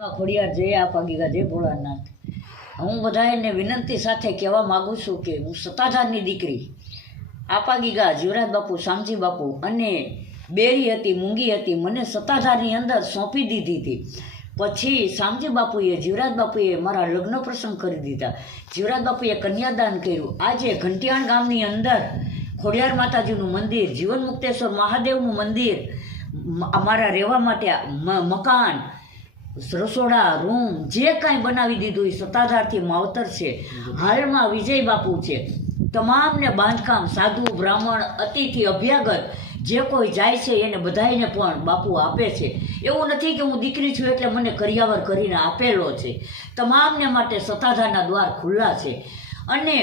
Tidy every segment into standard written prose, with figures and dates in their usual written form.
ખોડિયાર જય આપા ગીગા જય ભોળાનાથ। હું બધાને વિનંતી સાથે કહેવા માગું છું કે હું સત્તાધારની દીકરી આપા ગીગા જીવરાજ બાપુ શામજી બાપુ અને બેરી હતી મૂંગી હતી મને સત્તાધારની અંદર સોંપી દીધી હતી। પછી શામજી બાપુએ જીવરાજ બાપુએ મારા લગ્ન પ્રસંગ કરી દીધા। જીવરાજ બાપુએ કન્યાદાન કર્યું। આજે ઘંટિયાણ ગામની અંદર ખોડિયાર માતાજીનું મંદિર, જીવન મુક્તેશ્વર મહાદેવનું મંદિર, અમારા રહેવા માટે મકાન, રસોડા, રૂમ જે કાંઈ બનાવી દીધું એ સત્તાધારથી માવતર છે। હાલમાં વિજય બાપુ છે। તમામને બાંધકામ સાધુ બ્રાહ્મણ અતિથિ અભ્યાગત જે કોઈ જાય છે એને બધાને પણ બાપુ આપે છે। એવું નથી કે હું દીકરી છું એટલે મને કરિયાવર કરીને આપેલો છે। તમામને માટે સત્તાધારના દ્વાર ખુલ્લા છે। અને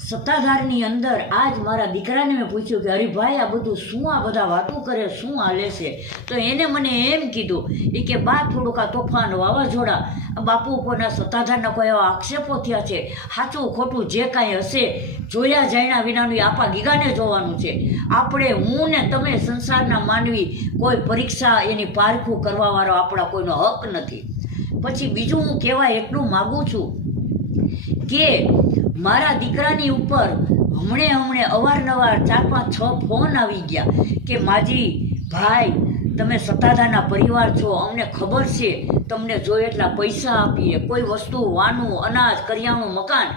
સત્તાધારની અંદર આજ મારા દીકરાને મેં પૂછ્યું કે હરિભાઈ આ બધું શું, આ બધા વાતું કરે, શું હાલે છે? તો એને મને એમ કીધું એ કે બા થોડુંક આ તોફાન વાવાઝોડા બાપુ ઉપરના સત્તાધારના કોઈ એવા આક્ષેપો થયા છે, સાચું ખોટું જે કાંઈ હશે જોયા જાણ્યા વિનાનું આપા ગીગાને જોવાનું છે। આપણે હું ને તમે સંસારના માનવી કોઈ પરીક્ષા એની પારખું કરવાવાળો આપણા કોઈનો હક નથી। પછી બીજું હું કહેવા એટલું માગું છું કે મારા દીકરાની ઉપર હમણે અવારનવાર 4-5-6 ફોન આવી ગયા કે માજી ભાઈ તમે સત્તાધારના પરિવાર છો, અમને ખબર છે તમને જોઈએ એટલા પૈસા આપીએ, કોઈ વસ્તુ વાનું અનાજ કરિયાણું મકાન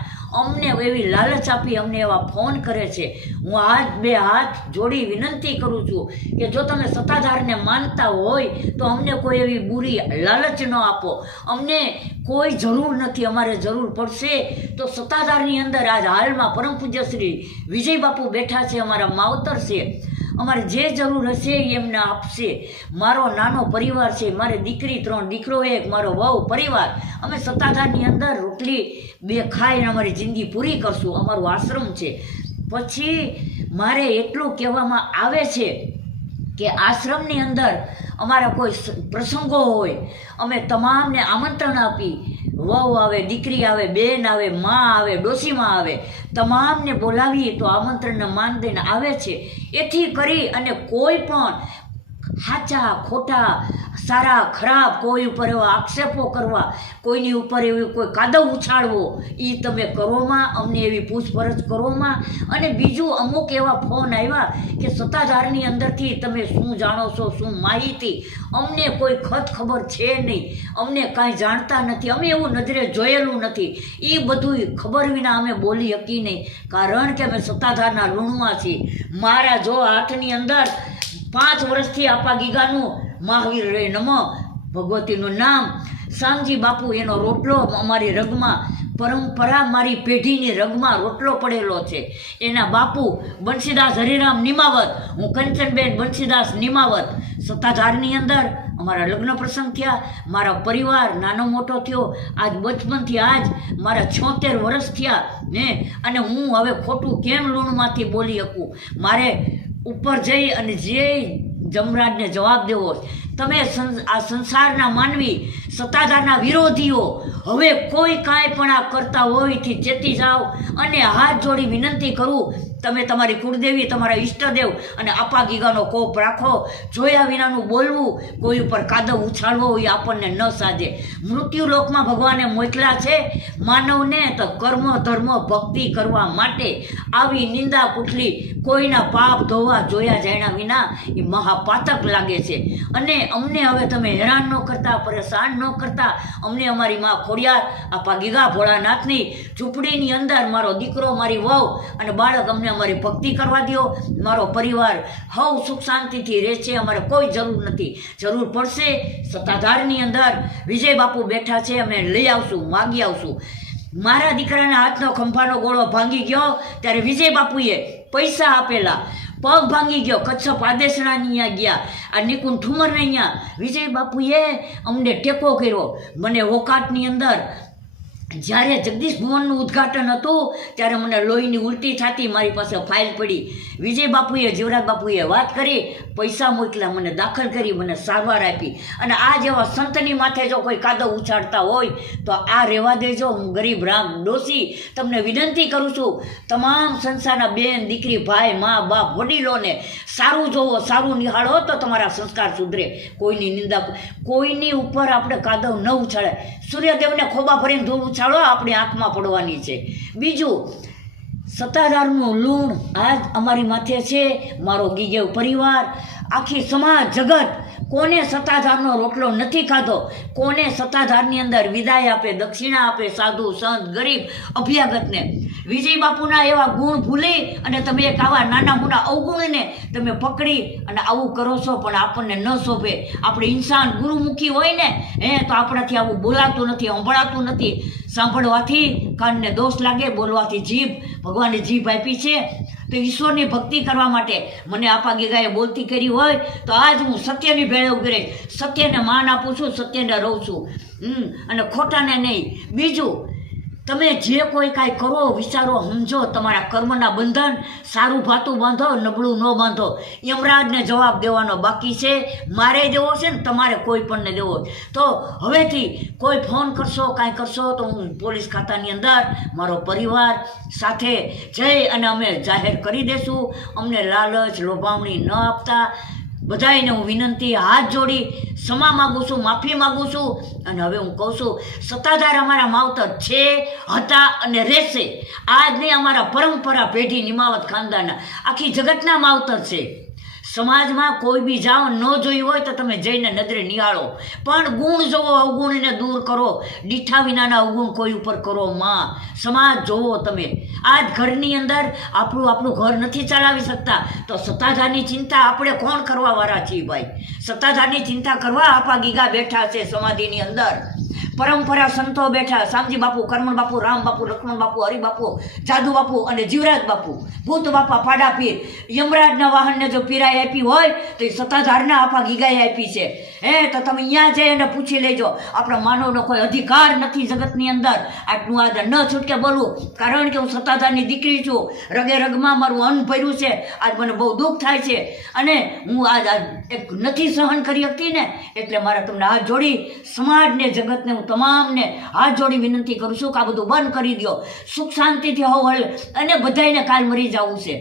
અમને એવી લાલચ આપી અમને એવા ફોન કરે છે। હું બે હાથ જોડી વિનંતી કરું છું કે જો તમે સત્તાધારને માનતા હોય તો અમને કોઈ એવી બુરી લાલચ ન આપો। અમને કોઈ જરૂર નથી, અમારે જરૂર પડશે તો સત્તાધારની અંદર આજ હાલમાં પરમ પૂજ્ય શ્રી વિજય બાપુ બેઠા છે, અમારા માવતર છે, અમારે જે જરૂર હશે એમને આપશે। મારો નાનો પરિવાર છે, મારે દીકરી 3, દીકરો 1, મારો વહુ પરિવાર, અમે સત્તાધારની અંદર રોટલી 2 ખાઈને અમારી જિંદગી પૂરી કરશું, અમારું આશ્રમ છે। પછી મારે એટલું કહેવામાં આવે છે કે આશ્રમની અંદર અમારા કોઈ પ્રસંગો હોય અમે તમામને આમંત્રણ આપી, વહુ આવે, દીકરી આવે, બેન આવે, માં આવે, ડોશીમાં આવે, તમામને બોલાવીએ તો આમંત્રણને માન દઈને આવે છે। એથી કરી અને કોઈ પણ સાચા ખોટા સારા ખરાબ કોઈ ઉપર એવા આક્ષેપો કરવા, કોઈની ઉપર એવી કોઈ કાદવ ઉછાળવો એ તમે કરોમાં, અમને એવી પૂછપરછ કરોમાં। અને બીજું અમુક એવા ફોન આવ્યા કે સત્તાધારની અંદરથી તમે શું જાણો છો, શું માહિતી, અમને કોઈ ખત ખબર છે નહીં, અમને કાંઈ જાણતા નથી, અમે એવું નજરે જોયેલું નથી, એ બધું ખબર વિના અમે બોલી શકી નહીં, કારણ કે અમે સત્તાધારના ઋણમાં છીએ। મારા જો હાથની અંદર 5 વર્ષથી આપા ગીગાનું મહાવીર રે નમ ભગવતીનું નામ, શામજી બાપુ એનો રોટલો અમારી રગમાં, પરંપરા મારી પેઢીની રગમાં રોટલો પડેલો છે। એના બાપુ બંસીદાસ હરિરામ નિમાવત, હું કંચનબેન બંસીદાસ નિમાવત। સત્તાધારની અંદર અમારા લગ્ન પ્રસંગ થયા, મારા પરિવાર નાનો મોટો થયો, આજ બચપનથી આજ મારા 76 વર્ષ થયા ને। અને હું હવે ખોટું કેમ લૂણમાંથી બોલી શકું? મારે ઉપર જઈ અને જે જમરાજને જવાબ દેવો। તમે આ સંસારના માનવી સત્તાધારના વિરોધીઓ હવે કોઈ કાંઈ પણ આ કરતા હોય થી ચેતી જાઓ અને હાથ જોડી વિનંતી કરું, તમે તમારી કુળદેવી, તમારા ઈષ્ટદેવ અને આપા ગીગાનો કોપ રાખો। જોયા વિનાનું બોલવું, કોઈ ઉપર કાદવ ઉછાળવો એ આપણને ન સાજે। મૃત્યુલોકમાં ભગવાને મોકલા છે માનવને તો કર્મ ધર્મ ભક્તિ કરવા માટે। આવી નિંદા કુટલી કોઈના પાપ ધોવા જોયા જાણ્યા વિના એ મહાપાતક લાગે છે। અને અમને હવે તમે હેરાન ન કરતા, પરેશાન ન કરતા, અમને અમારી માં ખોડિયાર આપા ગીગા ભોળાનાથની ઝૂંપડીની અંદર મારો દીકરો, મારી વહુ અને બાળક અમને અમારી ભક્તિ કરવા દો। મારો પરિવાર હવ સુખ શાંતિથી રહે છે, અમારે કોઈ જરૂર નથી। જરૂર પડશે સત્તાધારની અંદર વિજય બાપુ બેઠા છે, અમે લઈ આવશું, માગી આવશું। મારા દીકરાના હાથનો ખંભાનો ગોળો ભાંગી ગયો ત્યારે વિજય બાપુએ પૈસા આપેલા, પગ ભાંગી ગયો કચ્છપ આદેશણાની અહીંયા ગયા, આ નિકુંજ ઠુમરને અહીંયા વિજય બાપુએ અમને ટેકો કર્યો। મને હોકાટની અંદર જ્યારે જગદીશ ભુવનનું ઉદ્ઘાટન હતું ત્યારે મને લોહીની ઉલટી થતી, મારી પાસે ફાઇલ પડી. વિજય બાપુએ, જીવરાજ બાપુએ વાત કરી, પૈસા મોકલ્યા, મને દાખલ કરી, મને સારવાર આપી. અને આ જેવા સંતની માથે જો કોઈ કાદવ ઉછાળતા હોય તો આ રહેવા દેજો. હું ગરીબ રામ ડોસી તમને વિનંતી કરું છું, તમામ સંસારના બેન દીકરી, ભાઈ, મા, બાપ, વડીલોને સારું જોવો, સારું નિહાળો તો તમારા સંસ્કાર સુધરે. કોઈની નિંદા, કોઈની ઉપર આપણે કાદવ ન ઉછાળે. સૂર્યદેવને ખોબા ભરીને ધૂળ ઉછાળો, આપણી આંખમાં પડવાની છે. બીજું, સત્તાધારનું લૂણ આજ અમારી માથે છે. મારો ગીગેવ પરિવાર, આખી સમાજ જગત કોને સત્તાધારનો રોટલો નથી ખાધો, કોને સત્તાધારની અંદર વિદાય આપે, દક્ષિણા આપે, સાધુ સંત ગરીબ અભ્યાગતને. વિજય બાપુના એવા ગુણ ભૂલી અને તમે એક આવા નાના મોટા અવગુણને તમે પકડી અને આવું કરો છો, પણ આપણને ન શોભે. આપણે ઇન્સાન ગુરુમુખી હોય ને તો આપણાથી આવું બોલાતું નથી, સંભળાતું નથી. સાંભળવાથી કાનને દોષ લાગે, બોલવાથી જીભ, ભગવાને જીભ આપી છે તો ઈશ્વરની ભક્તિ કરવા માટે. મને આપા ગીગાએ બોલતી કરી હોય તો આજ હું સત્યની ભેળે ઉભી રહી, સત્યને માન આપું છું, સત્યને રહું છું, અને ખોટાને નહીં. બીજું, તમે જે કોઈ કાંઈ કરો, વિચારો, સમજો, તમારા કર્મના બંધન સારું ભાતું બાંધો, નબળું ન બાંધો. યમરાજને જવાબ દેવાનો બાકી છે, મારે દેવો છે ને તમારે કોઈ પણને દેવો. તો હવેથી કોઈ ફોન કરશો, કાંઈ કરશો તો હું પોલીસ ખાતાની અંદર મારો પરિવાર સાથે જઈ અને અમે જાહેર કરી દઈશું. અમને લાલચ, લોભામણી ન આપતા. બધાને હું વિનંતી હાથ જોડી ક્ષમા માગું છું, માફી માગું છું. અને હવે હું કહું છું, સત્તાધાર અમારા માવતર છે, હતા અને રહેશે. આજની અમારા પરંપરા પેઢી નિમાવત ખાનદાનના આખી જગતના માવતર છે. સમાજમાં કોઈ બી જાઓ, ન જોયું હોય તો તમે જઈને નજરે નિહાળો, પણ ગુણ જોવો, અવગુણને દૂર કરો. દીઠા વિનાના અવગુણ કોઈ ઉપર કરો માં. સમાજ જોવો તમે. આજ ઘરની અંદર આપણું ઘર નથી ચલાવી શકતા તો સત્તાધારની ચિંતા આપણે કોણ કરવા વાળા છીએ ભાઈ? સત્તાધારની ચિંતા કરવા આપા ગીગા બેઠા છે સમાધિની અંદર. પરંપરા સંતો બેઠા, શામજી બાપુ, કરમણ બાપુ, રામ બાપુ, લક્ષ્મણ બાપુ, હરિબાપુ, જાદુ બાપુ અને જીવરાજ બાપુ, ભૂત બાપા, પાડા પીર. યમરાજના વાહનને જો પીરાઈ આપી હોય તો એ સત્તાધારના આપા ગીગાએ આપી છે. તો તમે અહીંયા જઈ અને પૂછી લેજો. આપણા માનવનો કોઈ અધિકાર નથી જગતની અંદર. આટલું આજ ન છૂટકે બોલવું, કારણ કે હું સત્તાધારની દીકરી છું. રગે રગમાં મારું અન્ન ભર્યું છે. આજ મને બહુ દુઃખ થાય છે અને હું આજ એક નથી સહન કરી શકતી ને, એટલે મારે તમને હાથ જોડી સમાજને, જગતને, હું તમામને હાથ જોડી વિનંતી કરું છું કે આ બધું બંધ કરી દો. સુખ શાંતિથી હોવ હળ, અને બધાને કાલ મરી જવું છે.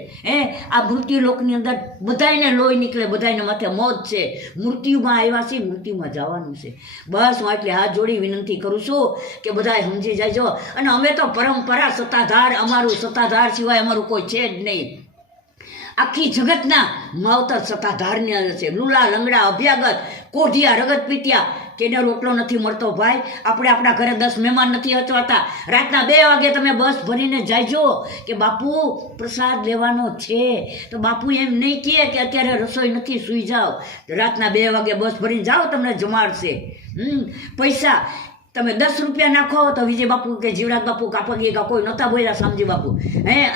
આ મૃત્યુ લોકની અંદર બધાને લોહી નીકળે, બધાને માથે મોત છે. મૃત્યુમાં આવ્યા છે, મૃત્યુમાં જવાનું છે. બસ હું એટલે હાથ જોડી વિનંતી કરું છું કે બધાએ સમજી જાયજો. અને અમે તો પરંપરા સત્તાધાર, અમારું સત્તાધાર સિવાય અમારું કોઈ છે જ નહીં. આખી જગતના માવતર સત્તાધારને છે. લુલા લંગડા અભ્યાગત, કોઢિયા, રગત પીત્યા, કેને રોટલો નથી મળતો ભાઈ. આપણે આપણા ઘરે 10 મહેમાન નથી અચવાતા. રાતના 2 વાગે તમે બસ ભરીને જાયજો કે બાપુ પ્રસાદ લેવાનો છે, તો બાપુ એમ નહીં કહે કે અત્યારે રસોઈ નથી, સૂઈ જાઓ. રાતના 2 વાગે બસ ભરીને જાઓ, તમને જમાડશે. પૈસા તમે 10 રૂપિયા નાખો તો વિજય બાપુ કે જીવરાજ બાપુ, કાપા ગીગા કોઈ નહોતા બોલ્યા, શામજી બાપુ.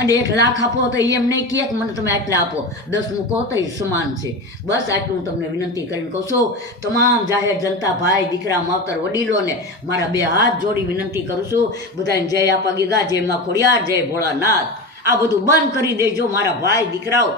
અને 1 લાખ આપો તો એમ નહીં કહે કે મને તમે આટલા આપો. 10 મૂકો તો એ સમાન છે. બસ આટલું હું તમને વિનંતી કરીને કહું છું. તમામ જાહેર જનતા, ભાઈ, દીકરા, માવતર, વડીલોને મારા 2 હાથ જોડી વિનંતી કરું છું. બધાને જય આપા ગીગા, જય માં ખોડિયાર, જય ભોળાનાથ. આ બધું બંધ કરી દેજો મારા ભાઈ દીકરાઓ.